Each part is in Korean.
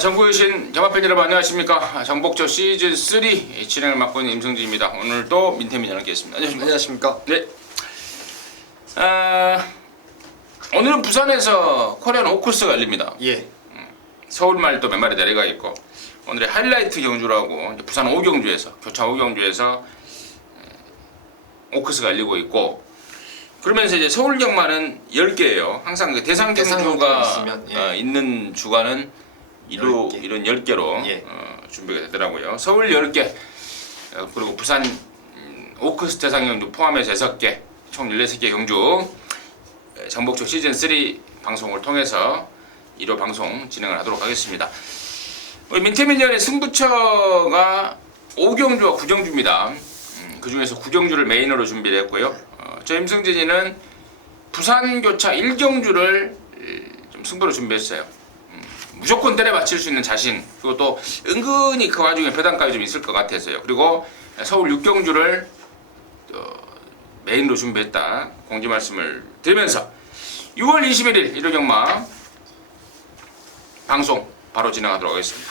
전국에 계신 경마팬 여러분 안녕하십니까. 정복조 시즌3 진행을 맡고 있는 임성진입니다. 오늘도 민태민이랑 함께했습니다. 안녕하십니까. 네. 오늘은 부산에서 코리안 오크스가 열립니다. 예. 서울말도 몇 마리 내려가 있고 오늘의 하이라이트 경주라고 부산 오경주에서 교차 오경주에서 오크스가 열리고 있고 그러면서 이제 서울 경마는 10개예요. 항상 그 대상 경주가 있으면, 예. 있는 주간은 이런 10개로 예. 준비가 되더라고요. 서울 10개 그리고 부산 오크스 대상 경주 포함해서 6개 총 14개 경주 정복조 시즌3 방송을 통해서 1호 방송 진행을 하도록 하겠습니다. 우리 민태민전의 승부처가 5경주와 9경주입니다. 그 중에서 9경주를 메인으로 준비를 했고요. 저 임승진이는 부산교차 1경주를 좀 승부로 준비했어요. 무조건 때려 맞힐 수 있는 자신, 그리고 또 은근히 그 와중에 배당까지 좀 있을 것 같아서요. 그리고 서울 6경주를 메인으로 준비했다 공지 말씀을 드리면서 6월 21일 1호 경마 방송 바로 진행하도록 하겠습니다.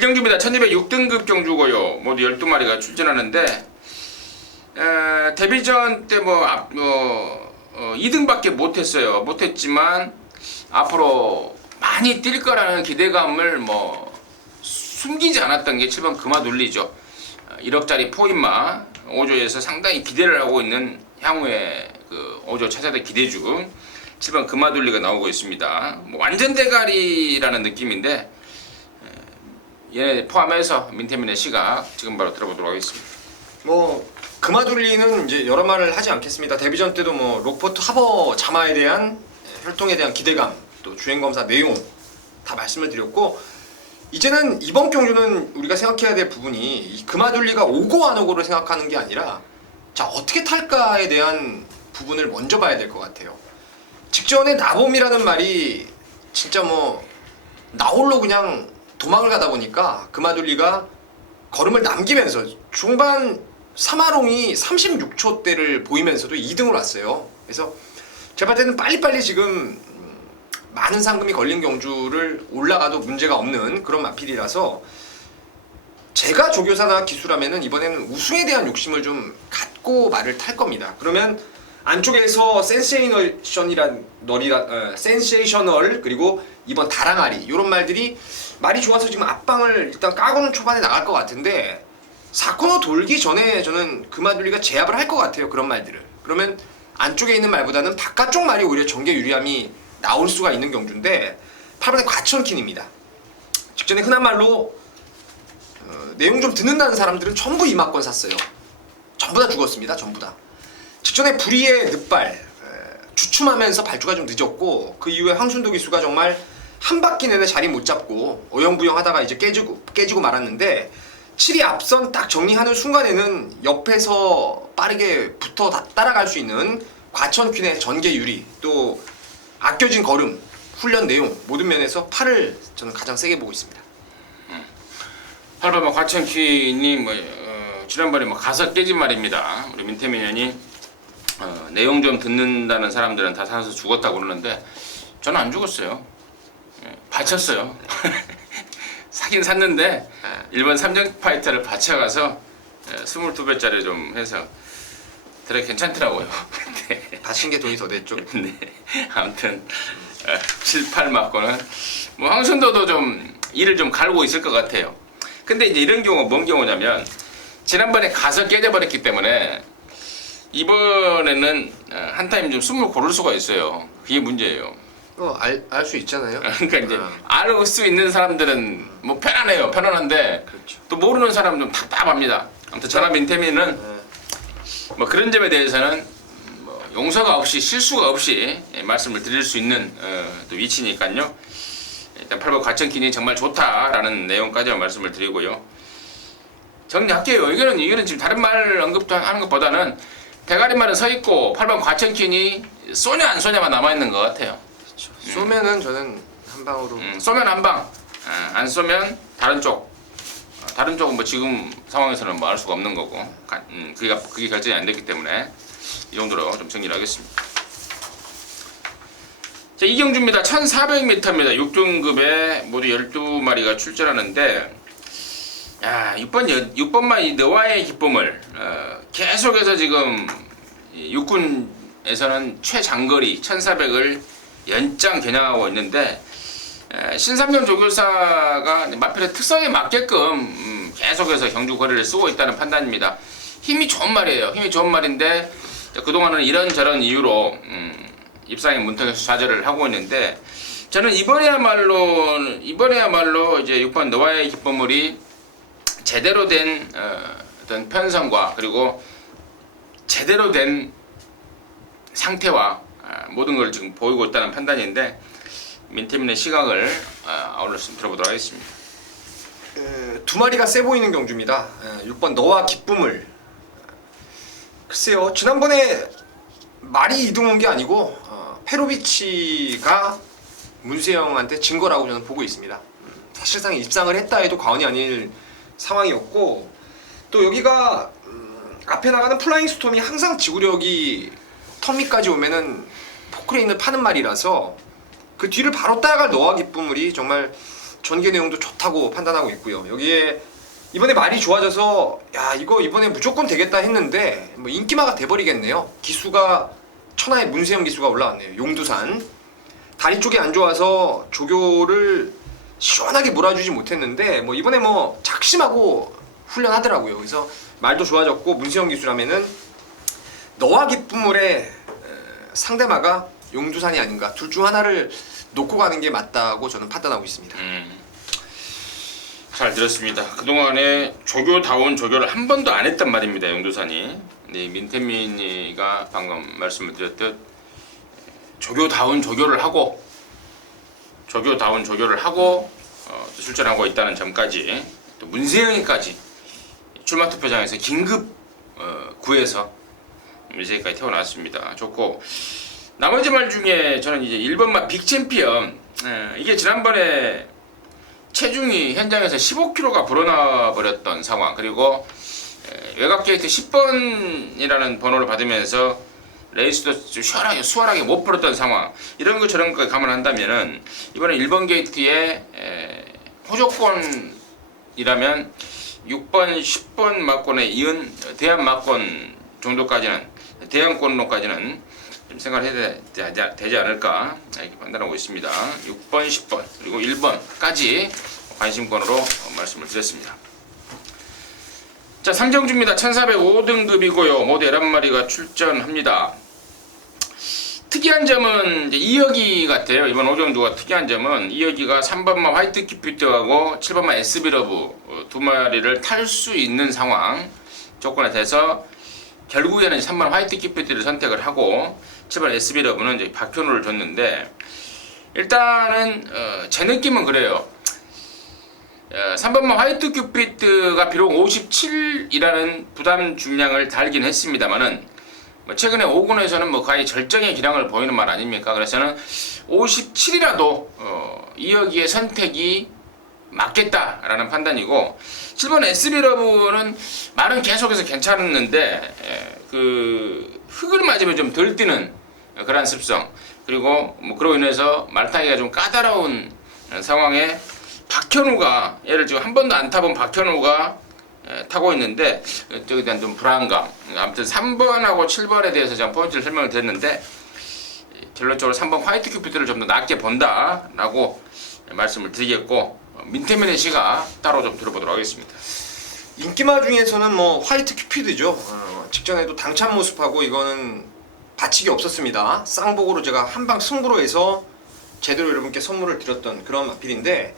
경주입니다. 1206등급 경주고요. 모두 12마리가 출전하는데 데뷔전 때 2등밖에 못했어요. 못했지만 앞으로 많이 뛸 거라는 기대감을 숨기지 않았던 게 7번 금화둘리죠. 1억짜리 포인마 5조에서 상당히 기대를 하고 있는 향후에 그 5조 차세대 기대주 7번 금화둘리가 나오고 있습니다. 완전 대가리라는 느낌인데 얘 포함해서 민태민의 시각 지금 바로 들어보도록 하겠습니다. 금화둘리는 이제 여러 말을 하지 않겠습니다. 데뷔전 때도 록포트 하버 자마에 대한 혈통에 대한 기대감, 또 주행검사 내용 다 말씀을 드렸고, 이제는 이번 경주는 우리가 생각해야 될 부분이 이 금화둘리가 오고 안 오고를 생각하는 게 아니라 자 어떻게 탈까에 대한 부분을 먼저 봐야 될 것 같아요. 직전에 나봄이라는 말이 진짜 나홀로 그냥 도망을 가다 보니까 금화둘리가 걸음을 남기면서 중반 3하롱이 36초대를 보이면서도 2등으로 왔어요. 그래서 제가 봤을 때는 빨리빨리 지금 많은 상금이 걸린 경주를 올라가도 문제가 없는 그런 마필이라서 제가 조교사나 기수라면은 이번에는 우승에 대한 욕심을 좀 갖고 말을 탈 겁니다. 그러면 안쪽에서 센세이셔널 그리고 이번 다랑아리 이런 말들이 말이 좋아서 지금 앞방을 일단 까고는 초반에 나갈 것 같은데 4코너 돌기 전에 저는 금화둘리가 제압을 할 것 같아요. 그런 말들을. 그러면 안쪽에 있는 말보다는 바깥쪽 말이 오히려 전개 유리함이 나올 수가 있는 경주인데 8번의 과천킨입니다. 직전에 흔한 말로 내용 좀 듣는다는 사람들은 전부 이마권 샀어요. 전부 다 죽었습니다. 전부 다. 직전에 불의의 늑발 주춤하면서 발주가 좀 늦었고 그 이후에 황순도 기수가 정말 한 바퀴 내내 자리 못 잡고 어영부영 하다가 이제 깨지고 말았는데 7위 앞선 딱 정리하는 순간에는 옆에서 빠르게 붙어 따라갈 수 있는 과천퀸의 전개 유리 또 아껴진 걸음 훈련 내용 모든 면에서 8을 저는 가장 세게 보고 있습니다. 8번 과천퀸이 지난번에 가서 깨진 말입니다. 우리 민태민 의원이 내용 좀 듣는다는 사람들은 다 사서 죽었다고 그러는데 저는 안 죽었어요. 바쳤어요. 사긴 샀는데 1번 삼정 파이터를 바쳐가서 22배짜리 좀 해서 되게 괜찮더라고요. 바친 게 돈이 더 됐죠. 네. 아무튼 7, 8 맞고는 황순도도 좀 일을 좀 갈고 있을 것 같아요. 근데 이제 이런 경우가 뭔 경우냐면 지난번에 가서 깨져버렸기 때문에 이번에는 한 타임 좀 숨을 고를 수가 있어요. 그게 문제예요. 알 수 있잖아요. 그러니까 이제 알 수 있는 사람들은 편안해요. 편안한데 그렇죠. 또 모르는 사람은 좀 답답합니다. 아무튼 저나 민태민은 그런 점에 대해서는 용서가 없이 실수가 없이 말씀을 드릴 수 있는 또 위치니까요. 일단 8번 과천키니 정말 좋다라는 내용까지 말씀을 드리고요. 정리할게요. 이거는 지금 다른 말 언급도 하는 것보다는 대가리말은 서 있고 8번 과천키니 쏘냐 안 쏘냐만 남아 있는 것 같아요. 그렇죠. 쏘면은 저는 한 방으로. 쏘면 한 방, 안 쏘면 다른 쪽. 다른 쪽은 뭐 지금 상황에서는 뭐 알 수가 없는 거고, 그게 결정이 안 됐기 때문에 이 정도로 좀 정리를 하겠습니다. 자, 이경주입니다. 1400m입니다. 6등급에 모두 12마리가 출전하는데, 야, 6번만 이 너와의 기쁨을 계속해서 지금 육군에서는 최장거리 1400을 연장 겨냥하고 있는데, 신삼경 조교사가 마필의 특성에 맞게끔 계속해서 경주 거리를 쓰고 있다는 판단입니다. 힘이 좋은 말이에요. 힘이 좋은 말인데 그동안은 이런저런 이유로 입상의 문턱에서 좌절을 하고 있는데, 저는 이번에야말로 이제 6번 너와의 기쁨물이 제대로 된 어떤 편성과 그리고 제대로 된 상태와 모든 걸 지금 보이고 있다는 판단인데, 민태민의 시각을 아울러 들어보도록 하겠습니다. 두 마리가 세 보이는 경주입니다. 6번 너와 기쁨을. 글쎄요, 지난번에 말이 이동 온 게 아니고 페로비치가 문세영한테 진 거라고 저는 보고 있습니다. 사실상 입상을 했다 해도 과언이 아닐 상황이었고, 또 여기가 앞에 나가는 플라잉 스톰이 항상 지구력이 턱 밑까지 오면은 포크레인을 파는 말이라서 그 뒤를 바로 따라갈 너와 기쁨물이 정말 전개 내용도 좋다고 판단하고 있고요. 여기에 이번에 말이 좋아져서 야, 이거 이번에 무조건 되겠다 했는데 뭐 인기마가 돼버리겠네요. 기수가 천하의 문세영 기수가 올라왔네요. 용두산 다리 쪽이 안 좋아서 조교를 시원하게 몰아주지 못했는데 뭐 이번에 뭐 작심하고 훈련하더라고요. 그래서 말도 좋아졌고, 문세영 기수라면은 너와 기쁨물의 상대마가 용두산이 아닌가, 둘 중 하나를 놓고 가는 게 맞다고 저는 판단하고 있습니다. 잘 들었습니다. 그동안에 조교다운 조교를 한 번도 안 했단 말입니다. 용두산이. 네, 민태민이가 방금 말씀을 드렸듯 조교다운 조교를 하고 또 출전하고 있다는 점까지, 또 문세영이까지 출마 투표장에서 긴급 구해서 문세영까지 태어났습니다. 좋고, 나머지 말 중에 저는 이제 1번마 빅챔피언, 이게 지난번에 체중이 현장에서 15kg가 불어나 버렸던 상황, 그리고 외곽 게이트 10번이라는 번호를 받으면서 레이스도 좀 시원하게 수월하게 못 풀었던 상황, 이런 거 저런 거 감안한다면은 이번에 1번 게이트에 호조권이라면 6번, 10번 막권에 이은 대한 막권 정도까지는, 대한권로까지는 좀 생각을 해야 되지 않을까 이렇게 판단하고 있습니다. 6번, 10번 그리고 1번까지 관심권으로 말씀을 드렸습니다. 자, 상정주입니다. 1405등급이고요. 모두 11마리가 출전합니다. 특이한 점은 이제 2여기 같아요. 이번 오정주가 특이한 점은 2여기가 3번마 화이트 키피트하고 7번마 SB러브 두 마리를 탈 수 있는 상황 조건에 대해서 결국에는 3번 화이트 키피트를 선택을 하고 7번 SB러브는 이제 박현우를 줬는데, 일단은 제 느낌은 그래요. 3번마 화이트 큐피트가 비록 57이라는 부담 중량을 달긴 했습니다만은, 최근에 5군에서는 뭐 거의 절정의 기량을 보이는 말 아닙니까? 그래서는 57이라도 이여기의 선택이 맞겠다라는 판단이고, 7번 SB러브는 말은 계속해서 괜찮았는데 그 흙을 맞으면 좀 덜 뛰는 그런 습성, 그리고 뭐 그로 인해서 말 타기가 좀 까다로운 상황에 박현우가, 얘를 지금 한 번도 안 타본 박현우가 타고 있는데 저에 대한 좀 불안감, 아무튼 3번하고 7번에 대해서 제가 포인트를 설명을 드렸는데, 결론적으로 3번 화이트 큐피트를 좀 더 낮게 본다라고 말씀을 드리겠고, 민태민의 시가 따로 좀 들어보도록 하겠습니다. 인기마 중에서는 뭐 화이트 큐피드죠. 직전에도 당찬 모습하고 이거는 바치기 없었습니다. 쌍복으로 제가 한방 승부로 해서 제대로 여러분께 선물을 드렸던 그런 마필인데,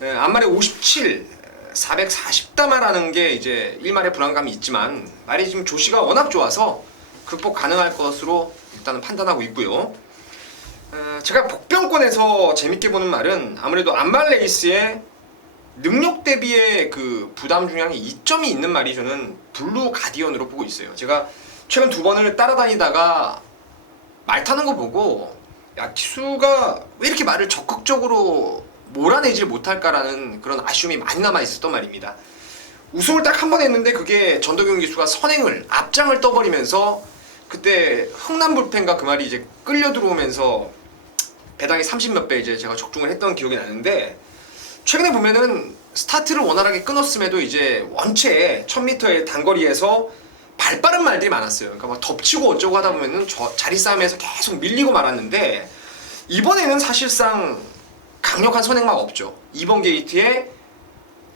앞말에 57, 440담아라는 게 이제 1말의 불안감이 있지만, 말이 지금 조시가 워낙 좋아서 극복 가능할 것으로 일단은 판단하고 있고요. 제가 복병권에서 재밌게 보는 말은 아무래도 안말레이스의 능력 대비의 그 부담 중량이 이점이 있는 말이 저는 블루 가디언으로 보고 있어요. 제가 최근 2번을 따라다니다가 말 타는 거 보고 야 기수가 왜 이렇게 말을 적극적으로 몰아내질 못할까라는 그런 아쉬움이 많이 남아 있었단 말입니다. 우승을 딱 한 번 했는데 그게 전도경 기수가 선행을 앞장을 떠버리면서 그때 흥남불펜가 그 말이 이제 끌려 들어오면서 배당이 30몇 배 이제 제가 적중을 했던 기억이 나는데 최근에 보면은 스타트를 원활하게 끊었음에도 이제 원체 1000m의 단거리에서 발 빠른 말들이 많았어요. 그러니까 막 덮치고 어쩌고 하다 보면은 자리 싸움에서 계속 밀리고 말았는데 이번에는 사실상 강력한 선행막 없죠. 2번 게이트에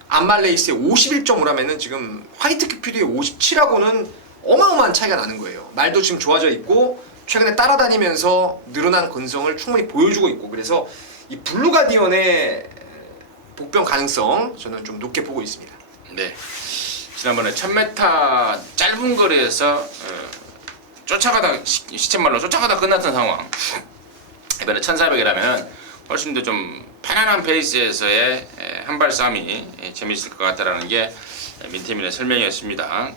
안말레이스의 51.5라면은 지금 화이트 큐피드의 57하고는 어마어마한 차이가 나는 거예요. 말도 지금 좋아져 있고 최근에 따라다니면서 늘어난 건성을 충분히 보여주고 있고 그래서 이 블루 가디언의 복병 가능성 저는 좀 높게 보고 있습니다. 네. 지난번에 1000m 짧은 거리에서 쫓아가다 시쳇말로 쫓아가다 끝났던 상황. 이번에 1400이라면 훨씬 더 좀 편안한 페이스에서의 한발 싸움이 재미있을 것 같다라는 게 민태민의 설명이었습니다.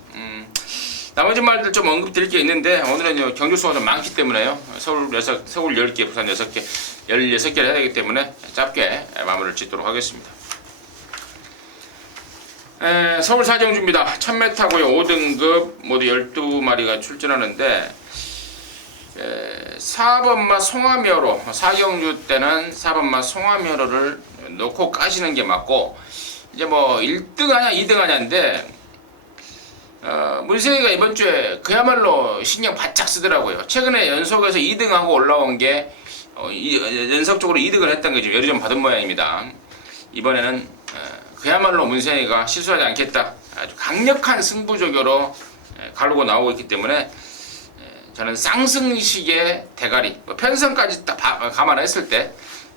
나머지 말들 좀 언급드릴 게 있는데 오늘은 경주 수가 좀 많기 때문에요. 서울 10개, 부산 6개, 16개를 해야 되기 때문에 짧게 마무리를 짓도록 하겠습니다. 서울 사정주입니다. 1000m고요. 5등급 모두 12마리가 출전하는데 4번마 송암여로 4경주 때는 4번마 송암여로를 놓고 까시는 게 맞고 이제 뭐 1등 하냐 2등 하냐인데 문세희가 이번 주에 그야말로 신경 바짝 쓰더라고요. 최근에 연속해서 2등하고 올라온 게 연속적으로 2등을 했던 게 지금 열이 좀 받은 모양입니다. 이번에는 그야말로 문세희가 실수하지 않겠다. 아주 강력한 승부조교로 가르고 나오고 있기 때문에 저는 쌍승식의 대가리, 편성까지 딱 감안했을 때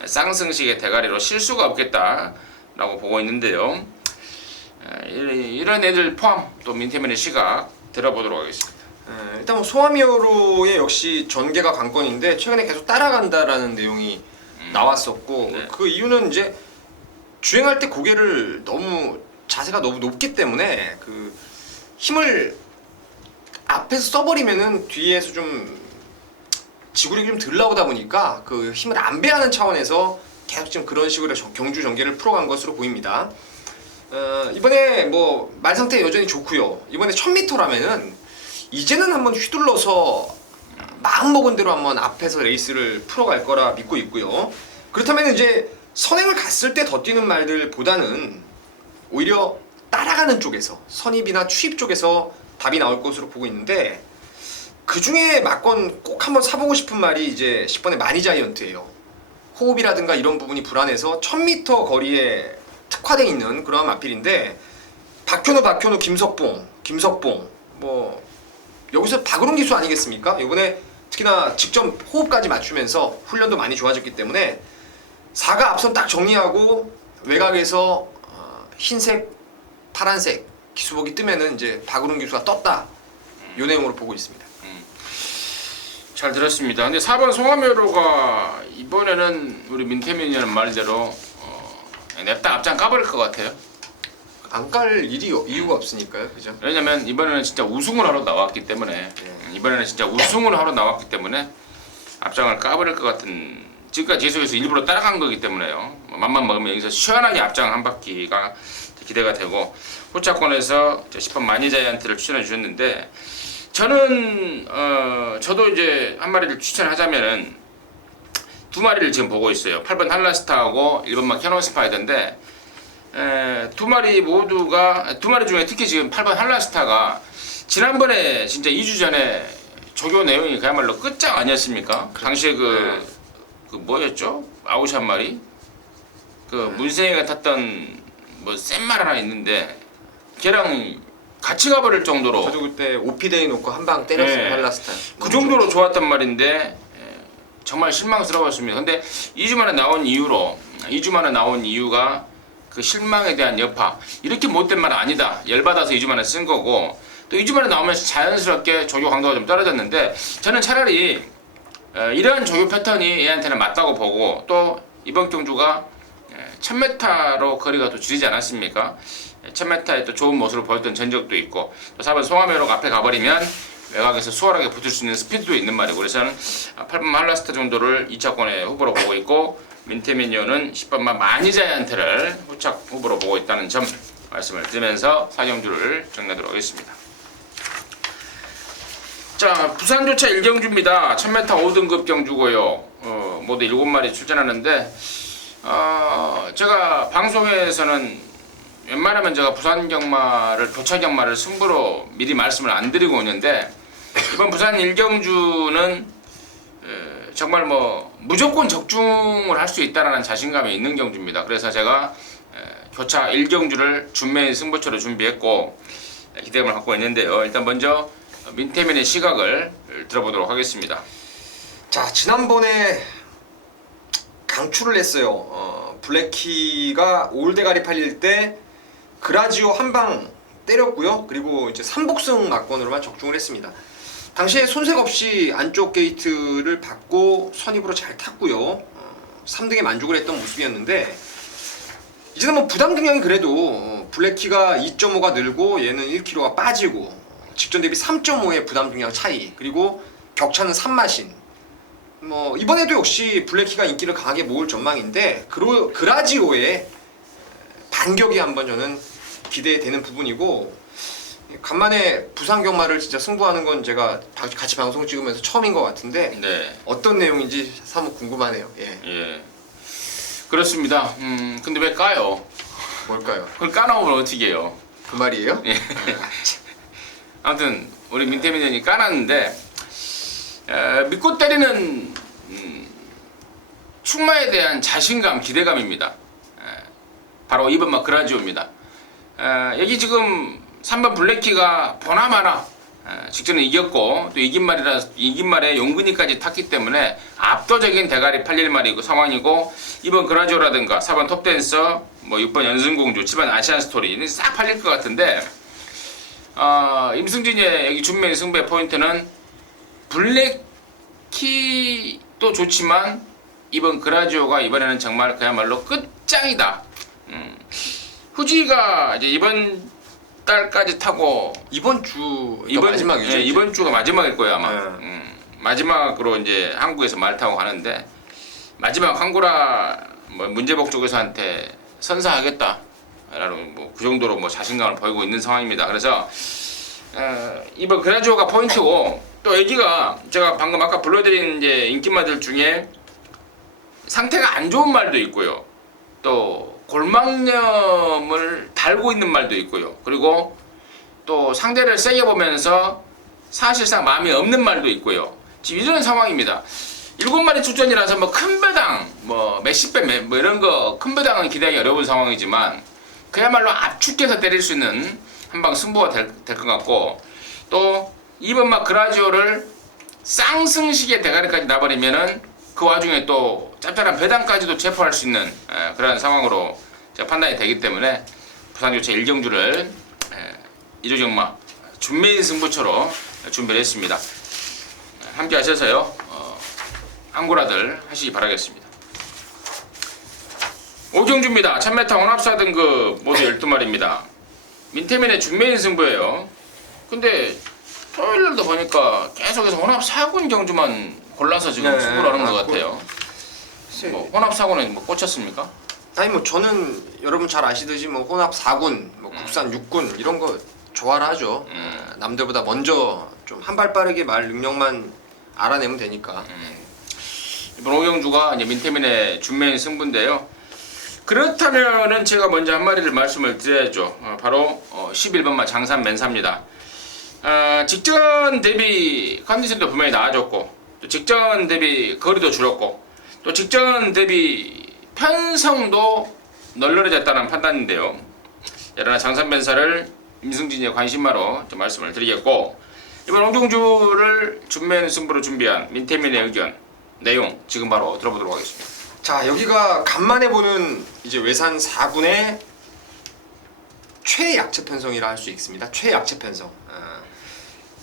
쌍승식의 대가리로 실수가 없겠다라고 보고 있는데요. 이런 애들 포함 또 민태민의 시각 들어보도록 하겠습니다. 일단 뭐 소아미오로의 역시 전개가 관건인데 최근에 계속 따라간다라는 내용이 나왔었고 네. 그 이유는 이제 주행할 때 고개를 자세가 너무 높기 때문에 그 힘을 앞에서 써버리면은 뒤에서 좀 지구력이 좀 덜 나오다 보니까 그 힘을 안배하는 차원에서 계속 지금 그런 식으로 경주 전개를 풀어간 것으로 보입니다. 이번에 뭐 말 상태 여전히 좋고요. 이번에 1000m라면은 이제는 한번 휘둘러서 마음 먹은 대로 한번 앞에서 레이스를 풀어갈 거라 믿고 있고요. 그렇다면 이제 선행을 갔을 때 더 뛰는 말들보다는 오히려 따라가는 쪽에서 선입이나 추입 쪽에서 답이 나올 것으로 보고 있는데 그 중에 막건 꼭 한번 사보고 싶은 말이 이제 10번의 마니자이언트예요. 호흡이라든가 이런 부분이 불안해서 1000m 거리에 특화되어 있는 그런 마필인데 박현우, 김석봉 뭐 여기서 박은홍 기수 아니겠습니까? 이번에 특히나 직접 호흡까지 맞추면서 훈련도 많이 좋아졌기 때문에 4가 앞선 딱 정리하고 외곽에서 흰색, 파란색 기수복이 뜨면은 이제 박은홍 기수가 떴다 요 내용으로 보고 있습니다. 잘 들었습니다. 근데 4번 송암여로가 이번에는 우리 민태민이라는 말대로 냅다 앞장 까버릴 것 같아요. 안 깔 이유가 없으니까요, 그죠? 왜냐면 이번에는 진짜 우승을 하러 나왔기 때문에 앞장을 까버릴 것 같은 지금까지 계속해서 일부러 따라간 거기 때문에요. 맘만 먹으면 여기서 시원하게 앞장 한 바퀴가 기대가 되고 호차권에서 10번 마니자이언트를 추천해 주셨는데 저는 저도 이제 한 마리를 추천하자면은 두 마리를 지금 보고 있어요. 8번 할라스타하고 1번만 캐논 스파이더인데 두 마리 중에 특히 지금 8번 할라스타가 지난번에 진짜 2주 전에 조교 내용이 그야말로 끝장 아니었습니까? 당시에 그 뭐였죠? 아웃 한 마리? 문세희가 탔던 뭐 센 말 하나 있는데 걔랑 같이 가버릴 정도로 저도 그때 오피데이 놓고 한 방 때렸어요. 네. 할라스타. 그 정도로 좋았단 말인데 정말 실망스러웠습니다. 근데 2주 만에 나온 이유가 그 실망에 대한 여파 이렇게 못된 말 아니다. 열받아서 2주 만에 쓴 거고 또 2주 만에 나오면서 자연스럽게 조교 강도가 좀 떨어졌는데 저는 차라리 이러한 조교 패턴이 얘한테는 맞다고 보고 또 이번 경주가 1000m로 거리가 또 줄이지 않았습니까? 1000m에 또 좋은 모습을 보였던 전적도 있고 또 4번 송하메로가 앞에 가버리면 외곽에서 수월하게 붙을 수 있는 스피드도 있는 말이고 그래서 저는 8번 할라스타 정도를 2차권의 후보로 보고 있고 민테미니오는 10번만 마니자이한테를 후착 후보로 보고 있다는 점 말씀을 드리면서 4경주를 정리하도록 하겠습니다. 자, 부산조차 1경주입니다. 1000m 5등급 경주고요. 모두 7마리 출전하는데 제가 방송에서는 웬만하면 제가 부산 경마를 교차 경마를 승부로 미리 말씀을 안 드리고 있는데 이번 부산 1경주는 정말 뭐 무조건 적중을 할 수 있다라는 자신감이 있는 경주입니다. 그래서 제가 교차 1경주를 준매인 승부처로 준비했고 기대감을 갖고 있는데요. 일단 먼저 민태민의 시각을 들어보도록 하겠습니다. 자, 지난번에 강추를 했어요. 블랙키가 올대가리 팔릴 때 그라지오 한 방 때렸고요. 그리고 이제 3복승 막건으로만 적중을 했습니다. 당시에 손색 없이 안쪽 게이트를 받고 선입으로 잘 탔고요. 3등에 만족을 했던 모습이었는데 이제는 뭐 부담 등량이 그래도 블랙키가 2.5가 늘고 얘는 1kg가 빠지고 직전 대비 3.5의 부담 중량 차이 그리고 격차는 3마신 뭐 이번에도 역시 블랙키가 인기를 강하게 모을 전망인데 그라지오의 반격이 한번 저는 기대되는 부분이고 간만에 부산 경마를 진짜 승부하는 건 제가 같이 방송 찍으면서 처음인 것 같은데 네. 어떤 내용인지 사뭇 궁금하네요. 예. 예. 그렇습니다. 근데 왜 까요? 뭘까요? 그걸 까놓으면 어떻게 해요? 그 말이에요? 예. 아무튼 우리 민태민이 까놨는데 믿고 때리는 충마에 대한 자신감, 기대감입니다. 바로 2번마 그라지오입니다. 여기 지금 3번 블랙키가 보나마나 직전에 이겼고 또 이긴 말에 용근이까지 탔기 때문에 압도적인 대가리 팔릴 말이고 상황이고 2번 그라지오라든가 4번 톱댄서 뭐 6번 연승공주 7번 아시안스토리 싹 팔릴 것 같은데 임승진의 여기 준매 승부의 포인트는 블랙키도 좋지만 이번 그라지오가 이번에는 정말 그야말로 끝장이다. 후지가 이제 이번 달까지 타고 이번 주 마지막이죠. 예, 이번 주가 마지막일 거예요 아마. 네. 마지막으로 이제 한국에서 말 타고 가는데 마지막 항구라 뭐 문제복 쪽에서한테 선사하겠다라는 뭐 그 정도로 뭐 자신감을 보이고 있는 상황입니다. 그래서 이번 그라지오가 포인트고 또 여기가 제가 방금 아까 불러드린 이제 인기마들 중에 상태가 안 좋은 말도 있고요. 또 골망염을 달고 있는 말도 있고요. 그리고 또 상대를 세게 보면서 사실상 마음이 없는 말도 있고요. 지금 이런 상황입니다. 7마리 출전이라서 뭐 큰 배당, 뭐 몇십 배, 뭐 이런 거 큰 배당은 기대하기 어려운 상황이지만 그야말로 압축해서 때릴 수 있는 한방 승부가 될 것 같고 또 2번마 그라지오를 쌍승식의 대가리까지 나버리면은 그 와중에 또 짭짤한 배당까지도 체포할 수 있는 그런 상황으로 제가 판단이 되기 때문에 부산교체 1경주를 1호 경마 준매인 승부처로 준비를 했습니다. 함께 하셔서요 항구라들 하시기 바라겠습니다. 5경주입니다. 1000m 혼합사 등급 모두 12마리입니다. 민태민의 준매인 승부예요. 근데 토요일날도 보니까 계속해서 혼합 4군 경주만 골라서 지금 승부를 하는 것 같아요. 뭐 혼합 4군에 뭐 꽂혔습니까? 아니 뭐 저는 여러분 잘 아시듯이 뭐 혼합 4군, 뭐 국산 6군 이런 거 좋아를 하죠. 남들보다 먼저 좀 한 발 빠르게 말 능력만 알아내면 되니까. 이번 5경주가 이제 민태민의 준매인 승부인데요. 그렇다면은 제가 먼저 한 마리를 말씀을 드려야죠. 바로 11번마 장산 맨사입니다. 직전 대비 컨디션도 분명히 나아졌고 또 직전 대비 거리도 줄었고 또 직전 대비 편성도 널널해졌다는 판단인데요. 여러나 장산 맨사를 임승진의 관심마로 좀 말씀을 드리겠고 이번 5경주를 준매인 승부로 준비한 민태민의 의견 내용 지금 바로 들어보도록 하겠습니다. 자, 여기가 간만에 보는 이제 외산 4군의 최약체 편성이라 할 수 있습니다. 최약체 편성.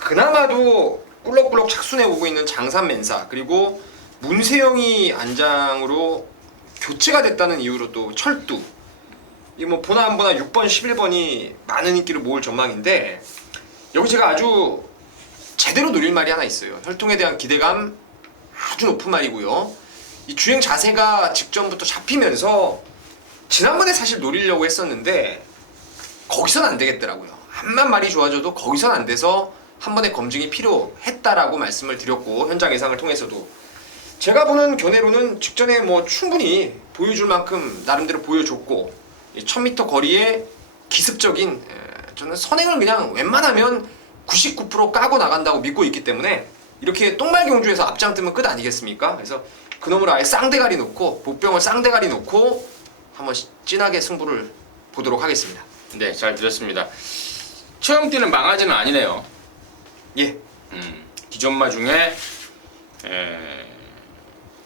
그나마도 꿀럭꿀럭 착순해 오고 있는 장산맨사 그리고 문세영이 안장으로 교체가 됐다는 이유로 또 철두 이 뭐 보나 안 보나 6번 11번이 많은 인기를 모을 전망인데 여기 제가 아주 제대로 노릴 말이 하나 있어요. 혈통에 대한 기대감 아주 높은 말이고요. 이 주행 자세가 직전부터 잡히면서 지난번에 사실 노리려고 했었는데 거기선 안 되겠더라고요. 암만 말이 좋아져도 거기선 안 돼서 한 번의 검증이 필요했다라고 말씀을 드렸고 현장 예상을 통해서도 제가 보는 견해로는 직전에 뭐 충분히 보여줄 만큼 나름대로 보여줬고 1000m 거리에 기습적인 저는 선행을 그냥 웬만하면 99% 까고 나간다고 믿고 있기 때문에 이렇게 똥말 경주에서 앞장 뜨면 끝 아니겠습니까? 그래서 그놈을 아예 쌍대가리 놓고 복병을 쌍대가리 놓고 한번 진하게 승부를 보도록 하겠습니다. 네, 잘 들었습니다. 처음 뛰는 망아지는 아니네요. 예. 기존마 중에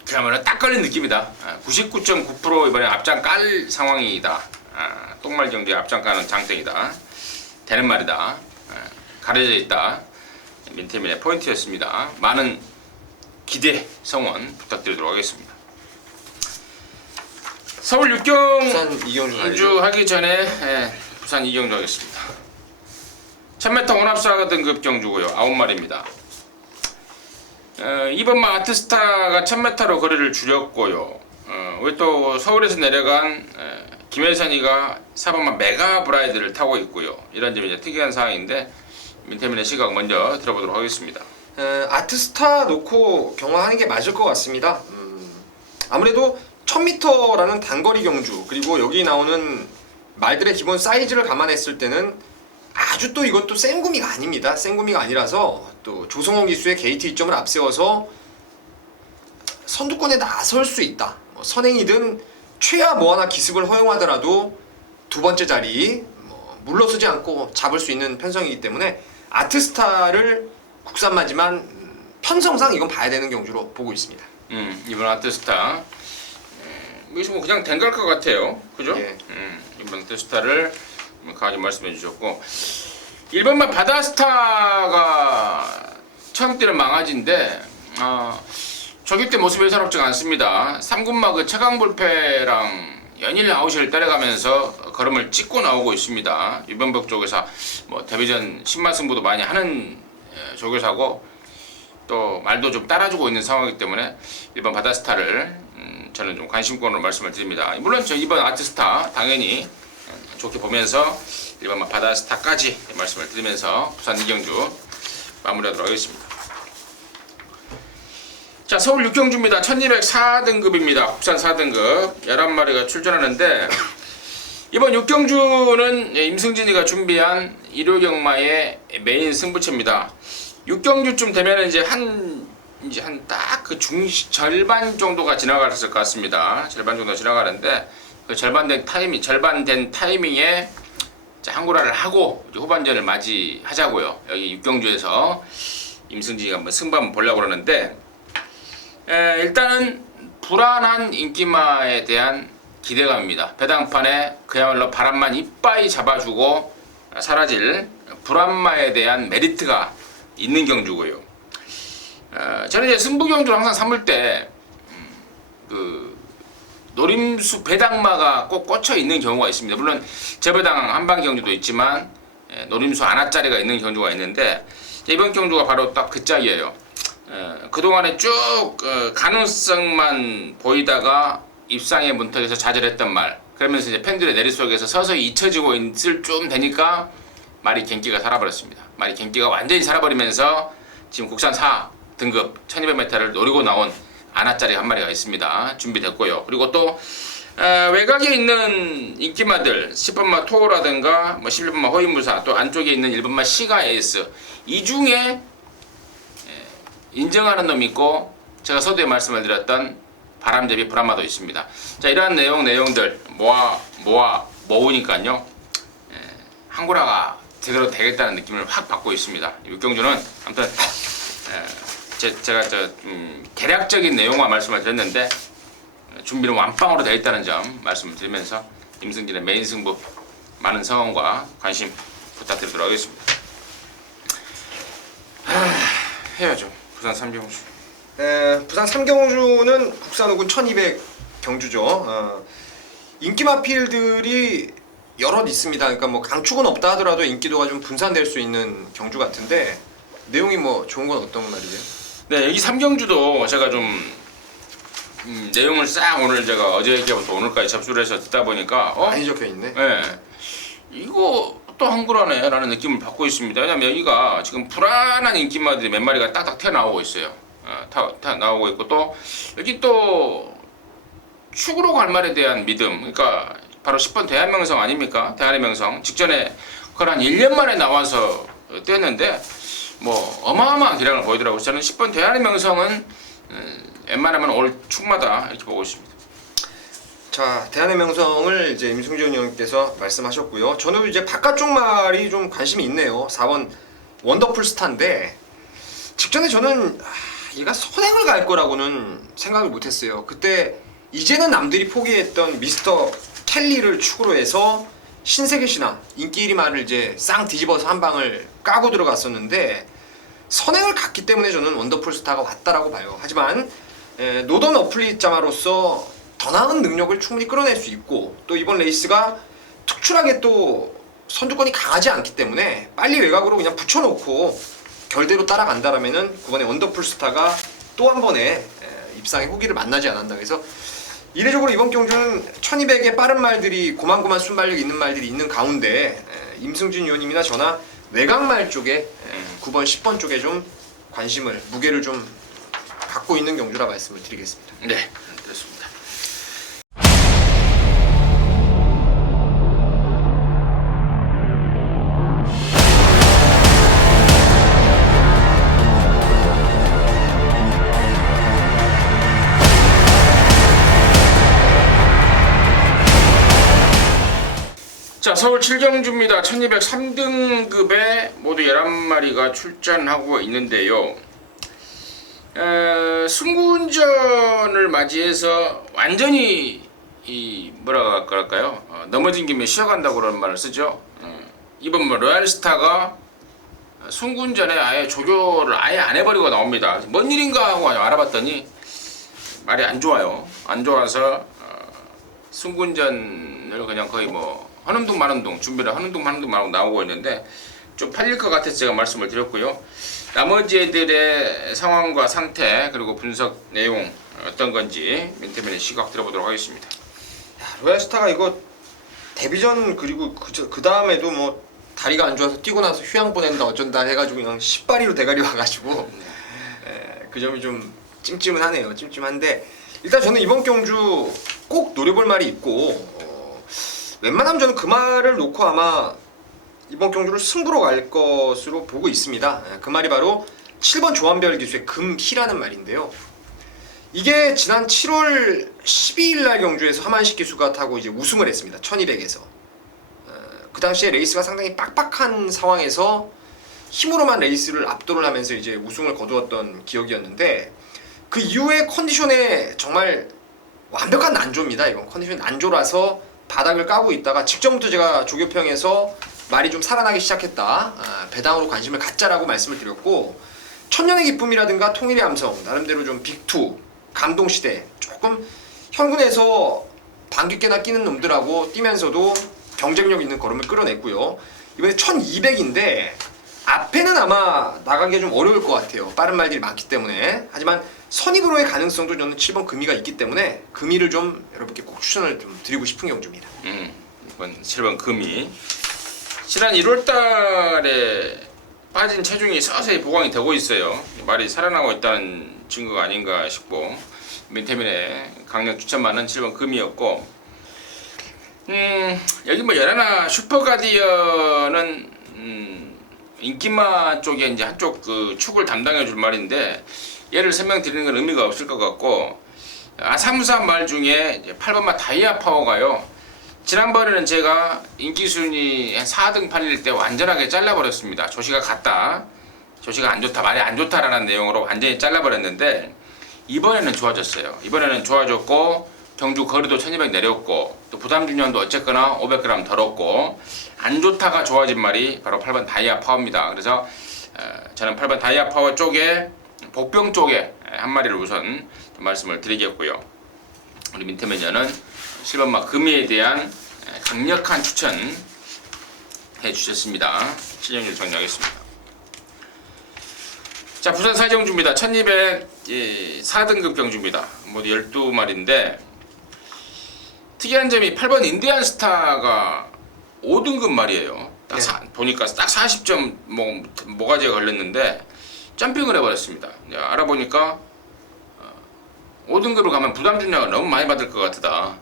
그야말로 딱 걸린 느낌이다. 99.9% 이번에 앞장 깔 상황이다. 똥말 경주에 앞장 까는 장땡이다. 되는 말이다. 가려져 있다. 민태민의 포인트였습니다. 많은 기대 성원 부탁드리도록 하겠습니다. 서울 부산 이경주 경주 하기 전에 부산 이경주 하겠습니다. 1000m 혼합사 등급 경주고요. 9마리입니다. 이번 마 아트스타가 1000m로 거리를 줄였고요. 왜 또 서울에서 내려간 김혜선이가 4번마 메가 브라이드를 타고 있고요. 이런 점이 이제 특이한 상황인데 민태민의 시각 먼저 들어보도록 하겠습니다. 아트스타 놓고 경화하는 게 맞을 것 같습니다. 아무래도 1000m라는 단거리 경주 그리고 여기 나오는 말들의 기본 사이즈를 감안했을 때는 아주 또 이것도 생구미가 아닙니다. 생구미가 아니라서 또 조성호 기수의 게이트 2점을 앞세워서 선두권에 나설 수 있다. 뭐 선행이든 최하 뭐 하나 기습을 허용하더라도 두 번째 자리 물러서지 않고 잡을 수 있는 편성이기 때문에 아트스타를 국산마지만 편성상 이건 봐야 되는 경주로 보고 있습니다. 이번 아트스타 여기서 뭐 그냥 된 걸 것 같아요. 그죠? 예. 이번 아트스타를 강하게 말씀해 주셨고 1번만 바다스타가 처음 뛰는 망아지인데 저기 때 모습이 예사롭지가 않습니다. 3군마 그 최강불패랑 연일 아웃을 때려가면서 걸음을 찍고 나오고 있습니다. 유변벽 쪽에서 뭐 데뷔전 10만 승부도 많이 하는 조교사고 또 말도 좀 따라주고 있는 상황이기 때문에 이번 바다스타를 저는 좀 관심권으로 말씀을 드립니다. 물론 저 이번 아트스타 당연히 좋게 보면서 일반 바다스타까지 말씀을 드리면서 부산 이경주 마무리하도록 하겠습니다. 자, 서울 6경주입니다. 1204등급입니다. 국산 4등급 11마리가 출전하는데 이번 6경주는 임승진이가 준비한 일요경마의 메인 승부처입니다. 6경주쯤 되면 이제 한 딱 그 절반 정도가 지나갔을 것 같습니다. 절반 정도 지나가는데 그 절반 된 타이밍에 한구라를 하고 후반전을 맞이하자고요. 여기 6경주에서 임승진이가 한번 승부 한번 보려고 그러는데 일단은 불안한 인기마에 대한 기대감입니다. 배당판에 그야말로 바람만 이빠이 잡아주고 사라질 불안마에 대한 메리트가 있는 경주고요. 저는 이제 승부 경주를 항상 삼을 때 노림수 배당마가 꼭 꽂혀 있는 경우가 있습니다. 물론 재배당 한방 경주도 있지만 노림수 안하짜리가 있는 경주가 있는데 이번 경주가 바로 딱 그 짝이에요. 그동안에 쭉 가능성만 보이다가 입상의 문턱에서 좌절했던 말 그러면서 이제 팬들의 내리 속에서 서서히 잊혀지고 있을 좀 되니까 말이 갱기가 살아버렸습니다. 말이 갱기가 완전히 살아버리면서 지금 국산 4등급 1200m를 노리고 나온 아나짜리 한 마리가 있습니다. 준비됐고요. 그리고 또 외곽에 있는 인기마들 10번마 토호라든가 뭐 11번마 허위무사 또 안쪽에 있는 1번마 시가 에이스 이 중에 인정하는 놈이 있고 제가 서두에 말씀을 드렸던 바람제비 브라마도 있습니다. 자, 이러한 내용들 모으니까요 한구라가 제대로 되겠다는 느낌을 확 받고 있습니다. 육경주는 아무튼 제가 대략적인 내용만 말씀을 드렸는데 준비는 완빵으로 되어 있다는 점 말씀을 드리면서 임승진의 메인 승부 많은 성원과 관심 부탁드리도록 하겠습니다. 해야죠. 부산 삼경주. 부산 삼경주는 국산 오군 1200 경주죠. 인기 마필들이 여럿 있습니다. 그러니까 뭐 강축은 없다 하더라도 인기도가 좀 분산될 수 있는 경주 같은데 내용이 뭐 좋은 건 어떤 말이죠? 네, 여기 삼경주도 제가 좀 내용을 싹 오늘 제가 어저께부터 오늘까지 접수를 해서 듣다 보니까 많이 적혀 있네. 네, 이거 또 한구라네 라는 느낌을 받고 있습니다. 왜냐면 여기가 지금 불안한 인기마들이 몇 마리가 딱딱 튀어나오고 있어요. 나오고 있고 또 여기 또 축으로 갈 말에 대한 믿음, 그러니까 바로 10번 대한명성 아닙니까? 대한의 명성 직전에 그걸 한 1년 만에 나와서 뗐는데 뭐 어마어마한 기량을 보이더라고요. 저는 10번 대한의 명성은 웬만하면 올 축마다 이렇게 보고 있습니다. 자, 대한의 명성을 이제 임승준 의원께서 말씀하셨고요. 저는 이제 바깥쪽 말이 좀 관심이 있네요. 4번 원더풀 스타인데 직전에 저는 얘가 선행을 갈 거라고는 생각을 못했어요. 그때 이제는 남들이 포기했던 미스터 켈리를 축으로 해서 신세계 신화 인기 1위 말을 이제 쌍 뒤집어서 한 방을 까고 들어갔었는데 선행을 갔기 때문에 저는 원더풀 스타가 왔다라고 봐요. 하지만 노던 어플리자마로서 더 나은 능력을 충분히 끌어낼 수 있고 또 이번 레이스가 특출하게 또 선두권이 강하지 않기 때문에 빨리 외곽으로 그냥 붙여놓고 결대로 따라간다라면은 9번의 원더풀 스타가 또 한 번의 입상의 후기를 만나지 않았나. 그래서 이례적으로 이번 경주는 1200의 빠른 말들이 고만고만 순발력 있는 말들이 있는 가운데 임승준 의원님이나 저나 외곽말 쪽에 9번, 10번 쪽에 좀 관심을, 무게를 좀 갖고 있는 경주라 말씀을 드리겠습니다. 네, 그렇습니다. 자, 서울 7경주입니다. 1203등급에 모두 11마리가 출전하고 있는데요. 승구운전을 맞이해서 완전히 뭐라 그럴까요? 넘어진 김에 쉬어간다고 그런 말을 쓰죠. 이번 뭐 로얄스타가 승구운전에 아예 조교를 아예 안 해버리고 나옵니다. 뭔 일인가 하고 알아봤더니 말이 안 좋아요. 안 좋아서 승구운전을 그냥 거의 뭐 하는둥 마는둥 준비를 하는둥 마는둥 하고 나오고 있는데 좀 팔릴 것 같아서 제가 말씀을 드렸고요. 나머지 애들의 상황과 상태 그리고 분석 내용 어떤 건지 맨termin의 시각 들어보도록 하겠습니다. 로얄스타가 이거 데뷔전 그리고 그 다음에도 뭐 다리가 안 좋아서 뛰고 나서 휴양 보낸다 어쩐다 해가지고 그냥 10바리로 대가리 와가지고 그 점이 좀 찜찜은 하네요. 찜찜한데 일단 저는 이번 경주 꼭 노려볼 말이 있고 웬만하면 저는 그 말을 놓고 아마 이번 경주를 승부로 갈 것으로 보고 있습니다. 그 말이 바로 7번 조한별 기수의 금희라는 말인데요. 이게 지난 7월 12일 날 경주에서 하만식 기수가 타고 이제 우승을 했습니다. 1200에서. 그 당시에 레이스가 상당히 빡빡한 상황에서 힘으로만 레이스를 압도를 하면서 이제 우승을 거두었던 기억이었는데 그 이후에 컨디션에 정말 완벽한 난조입니다. 이건 컨디션 난조라서 바닥을 까고 있다가 직전부터 제가 조교평에서 말이 좀 살아나기 시작했다. 배당으로 관심을 갖자라고 말씀을 드렸고 천년의 기쁨이라든가 통일의 함성 나름대로 좀 빅2 감동시대 조금 현군에서 방귀깨나 끼는 놈들하고 뛰면서도 경쟁력 있는 걸음을 끌어냈고요. 이번에 1200인데 앞에는 아마 나가기 좀 어려울 것 같아요. 빠른 말들이 많기 때문에. 하지만 선입으로의 가능성도 저는 7번 금이가 있기 때문에 금이를 좀 여러분께 꼭 추천을 좀 드리고 싶은 경주입니다. 이번 7번 금이 지난 1월달에 빠진 체중이 서서히 보강이 되고 있어요. 말이 살아나고 있다는 증거가 아닌가 싶고 민태민의 강력 추천만은 7번 금이었고 여기 뭐 연하나 슈퍼가디언은 인기마 쪽에 이제 한쪽 그 축을 담당해 줄 말인데 얘를 설명드리는 건 의미가 없을 것 같고 아사무사 말 중에 8번마 다이아 파워가요. 지난번에는 제가 인기순위 한 4등 팔릴 때 완전하게 잘라버렸습니다. 조시가 같다. 조시가 안 좋다. 말이 안 좋다라는 내용으로 완전히 잘라버렸는데 이번에는 좋아졌어요. 이번에는 좋아졌고 경주 거리도 1200 내렸고 또 부담중량도 어쨌거나 500g 덜었고 안 좋다가 좋아진 말이 바로 8번 다이아 파워입니다. 그래서 저는 8번 다이아 파워 쪽에 복병 쪽에 한 마리를 우선 말씀을 드리겠고요. 우리 민태매니아는 실버마 금이에 대한 강력한 추천 해주셨습니다. 시정률 정리하겠습니다. 자, 부산 사정주입니다. 1204등급 경주입니다. 모두 12마리인데 특이한 점이 8번 인디안 스타가 5등급 말이에요. 딱 보니까 딱 40점 모가지가 걸렸는데 점핑을 해버렸습니다. 알아보니까 5등급으로 가면 부담 중량을 너무 많이 받을 것 같다.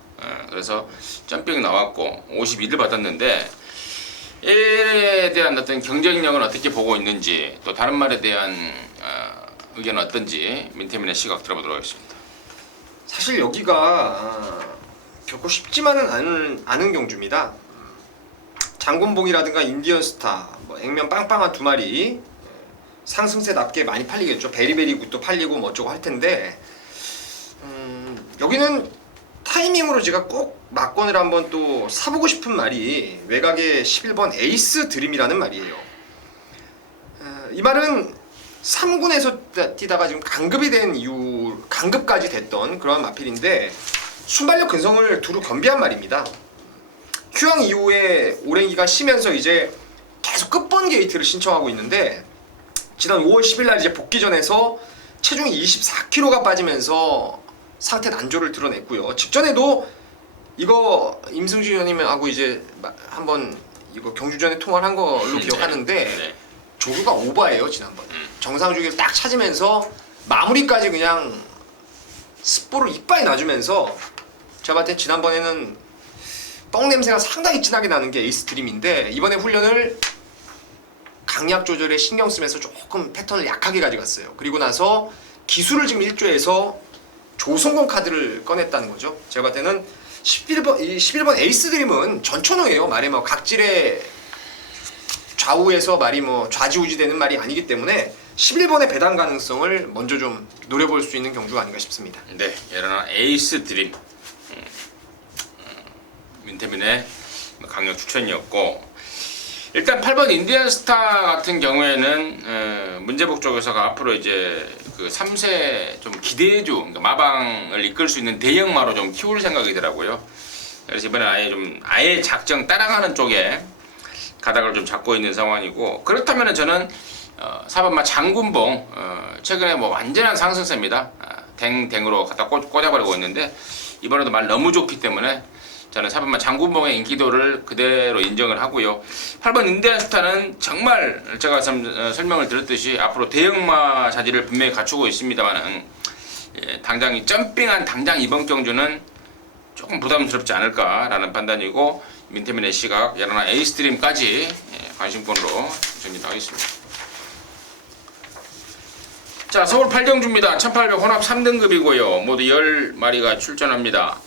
그래서 점핑 나왔고 51을 받았는데 이에 대한 어떤 경쟁력은 어떻게 보고 있는지 또 다른 말에 대한 의견은 어떤지 민태민의 시각 들어보도록 하겠습니다. 사실 여기가 결코 쉽지만은 않은 경주입니다. 장군봉이라든가 인디언스타, 액면 빵빵한 두 마리 상승세답게 많이 팔리겠죠. 베리베리 굿도 팔리고 뭐 어쩌고 할 텐데 여기는 타이밍으로 제가 꼭 막건을 한번 또 사보고 싶은 말이 외곽의 11번 에이스 드림이라는 말이에요. 이 말은 3군에서 뛰다가 지금 강급이 된 이후 강급까지 됐던 그러한 마필인데 순발력 근성을 두루 겸비한 말입니다. 휴양 이후에 오랜 기간 쉬면서 이제 계속 끝번 게이트를 신청하고 있는데 지난 5월 10일 날 이제 복귀전에서 체중이 24kg가 빠지면서 상태 난조를 드러냈고요. 직전에도 이거 임승주 의원님하고 이제 한번 이거 경주 전에 통화를 한 걸로 기억하는데 조류가 오버예요 지난번. 정상 주기를 딱 찾으면서 마무리까지 그냥 스포를 이빨에 놔주면서 제가 봤을 때 지난번에는 뻥 냄새가 상당히 진하게 나는 게 에이스 드림인데 이번에 훈련을 강약 조절에 신경 쓰면서 조금 패턴을 약하게 가져갔어요. 그리고 나서 기술을 지금 일조해서 조성공 카드를 꺼냈다는 거죠. 제가 봤을 때는 11번 에이스 드림은 전천후예요. 말이 뭐 각질의 좌우에서 말이 뭐 좌지우지 되는 말이 아니기 때문에 11번의 배당 가능성을 먼저 좀 노려볼 수 있는 경주가 아닌가 싶습니다. 네, 예라나 에이스 드림 민태민의 강력 추천이었고 일단 8번 인디언 스타 같은 경우에는 문제복 쪽에서가 앞으로 이제 그 3세 좀 기대주 그러니까 마방을 이끌 수 있는 대형마로 좀 키울 생각이더라고요. 그래서 이번에 아예 작정 따라가는 쪽에 가닥을 좀 잡고 있는 상황이고 그렇다면 저는 4번마 장군봉 최근에 뭐 완전한 상승세입니다. 댕으로 갖다 꽂아버리고 있는데 이번에도 말 너무 좋기 때문에 저는 4번마 장군봉의 인기도를 그대로 인정을 하고요. 8번 인디안 스타는 정말 제가 설명을 드렸듯이 앞으로 대형마 자질을 분명히 갖추고 있습니다만은 당장 점핑한 당장 이번 경주는 조금 부담스럽지 않을까라는 판단이고 민태민의 시각 예라나 에이스 드림까지 관심권으로 정리하겠습니다. 자, 서울 8경주입니다. 1800 혼합 3등급이고요. 모두 10마리가 출전합니다.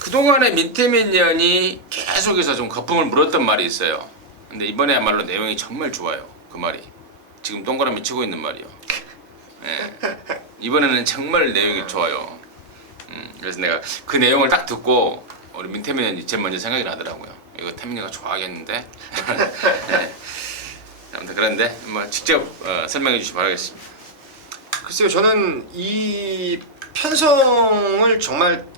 그동안에 민태민년이 계속해서 좀 거품을 물었던 말이 있어요. 근데 이번에야말로 내용이 정말 좋아요. 그 말이 지금 동그라미 치고 있는 말이요. 이번에는 정말 내용이 좋아요. 그래서 내가 그 내용을 딱 듣고 우리 민태민년이 제일 먼저 생각이 나더라고요. 이거 태민이가 좋아하겠는데. 네. 아무튼 그런데 뭐 직접 설명해 주시기 바라겠습니다. 글쎄요, 저는 이 편성을 정말